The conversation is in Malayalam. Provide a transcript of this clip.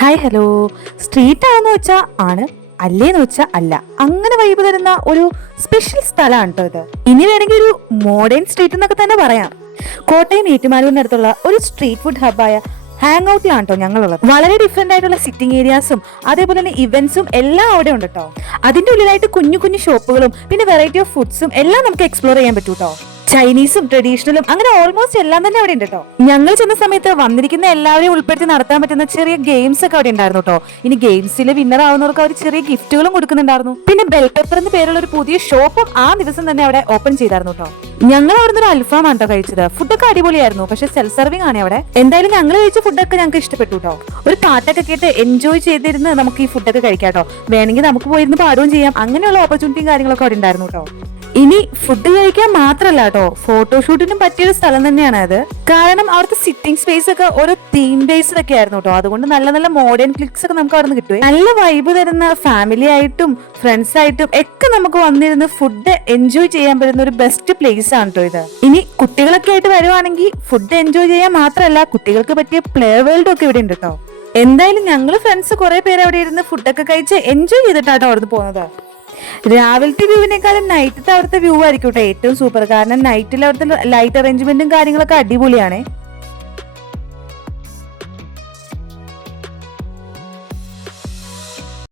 Hi hello. സ്ട്രീറ്റ് ആണെന്ന് വെച്ചാൽ ആണ്, അല്ലേന്ന് വെച്ചാൽ അല്ല, അങ്ങനെ വൈബ് തരുന്ന ഒരു സ്പെഷ്യൽ സ്ഥലമാണ് കേട്ടോ ഇത്. ഇനി വേണമെങ്കിൽ ഒരു മോഡേൺ സ്ട്രീറ്റ് എന്നൊക്കെ തന്നെ പറയാം. കോട്ടയം ഏറ്റുമാനൂരിന്റെ അടുത്തുള്ള ഒരു സ്ട്രീറ്റ് ഫുഡ് ഹബ്ബായ ഹാങ് ഔട്ടിലാണ് കേട്ടോ ഞങ്ങളുള്ളത്. വളരെ ഡിഫറെന്റ് ആയിട്ടുള്ള സിറ്റിംഗ് ഏരിയാസും അതേപോലെ തന്നെ ഇവന്റ്സും എല്ലാം അവിടെ ഉണ്ട് കേട്ടോ. അതിന്റെ ഉള്ളിലായിട്ട് കുഞ്ഞു കുഞ്ഞു ഷോപ്പുകളും പിന്നെ വെറൈറ്റി ഓഫ് ഫുഡ്സും എല്ലാം നമുക്ക് എക്സ്പ്ലോർ ചെയ്യാൻ പറ്റൂ കേട്ടോ. ചൈനീസും ട്രഡീഷണലും അങ്ങനെ ഓൾമോസ്റ്റ് എല്ലാം തന്നെ അവിടെ ഉണ്ട് കേട്ടോ. ഞങ്ങൾ ചെന്ന സമയത്ത് വന്നിരിക്കുന്ന എല്ലാവരെയും ഉൾപ്പെടുത്തി നടത്താൻ പറ്റുന്ന ചെറിയ ഗെയിംസ് ഒക്കെ അവിടെ ഉണ്ടായിരുന്നു കേട്ടോ. ഇനി ഗെയിംസിൽ വിന്നർ ആവുന്നവർക്ക് അവർ ചെറിയ ഗിഫ്റ്റുകളും കൊടുക്കുന്നുണ്ടായിരുന്നു. പിന്നെ ബെൽ പെപ്പർ എന്ന് പേരുള്ള ഒരു പുതിയ ഷോപ്പും ആ ദിവസം തന്നെ അവിടെ ഓപ്പൺ ചെയ്തായിരുന്നു കേട്ടോ. ഞങ്ങൾ അവിടുന്ന് ഒരു അൽഫാം ആണ് കേട്ടോ കഴിച്ചത്. ഫുഡൊക്കെ അടിപൊളിയായിരുന്നു, പക്ഷെ സെൽഫ് സർവിംഗ് ആണ് അവിടെ. എന്തായാലും ഞങ്ങൾ കഴിച്ച ഫുഡൊക്കെ ഞങ്ങൾക്ക് ഇഷ്ടപ്പെട്ടു കേട്ടോ. ഒരു പാട്ടൊക്കെ കേട്ട് എൻജോയ് ചെയ്തിരുന്ന് നമുക്ക് ഈ ഫുഡൊക്കെ കഴിക്കാം കേട്ടോ. വേണമെങ്കിൽ നമുക്ക് പോയിരുന്ന് പാടുകയും ചെയ്യാം. അങ്ങനെയുള്ള ഓപ്പർച്യൂണിറ്റിയും കാര്യങ്ങളൊക്കെ അവിടെ ഉണ്ടായിരുന്നു കേട്ടോ. ഇനി ഫുഡ് കഴിക്കാൻ മാത്രല്ല കേട്ടോ, ഫോട്ടോഷൂട്ടിനും പറ്റിയൊരു സ്ഥലം തന്നെയാണ് അത്. കാരണം അവിടുത്തെ സിറ്റിംഗ് സ്പേസ് ഒക്കെ ഓരോ തീം ബേസ്ഡ് ആയിരുന്നു കേട്ടോ. അതുകൊണ്ട് നല്ല നല്ല മോഡേൺ ക്ലിക്സ് ഒക്കെ നമുക്ക് അവിടെ നിന്ന് കിട്ടും. നല്ല വൈബ് തരുന്ന ഫാമിലി ആയിട്ടും ഫ്രണ്ട്സ് ആയിട്ടും ഒക്കെ നമുക്ക് വന്നിരുന്ന് ഫുഡ് എൻജോയ് ചെയ്യാൻ പറ്റുന്ന ഒരു ബെസ്റ്റ് പ്ലേസ് ആണ് കേട്ടോ ഇത്. ഇനി കുട്ടികളൊക്കെ ആയിട്ട് വരുവാണെങ്കിൽ ഫുഡ് എൻജോയ് ചെയ്യാൻ മാത്രമല്ല, കുട്ടികൾക്ക് പറ്റിയ പ്ലേ വേൾഡും ഒക്കെ ഇവിടെ ഉണ്ട് കേട്ടോ. എന്തായാലും ഞങ്ങൾ ഫ്രണ്ട്സ് കുറെ പേര് അവിടെ ഇരുന്ന് ഫുഡൊക്കെ കഴിച്ച് എൻജോയ് ചെയ്തിട്ടാട്ടോ അവിടുന്ന് പോകുന്നത്. രാവിലത്തെ വ്യൂവിനേക്കാളും നൈറ്റത്തെ അവിടുത്തെ വ്യൂ ആയിരിക്കും കേട്ടോ ഏറ്റവും സൂപ്പർ. കാരണം നൈറ്റിൽ അവിടുത്തെ ലൈറ്റ് അറേഞ്ച്മെന്റും കാര്യങ്ങളൊക്കെ അടിപൊളിയാണ്.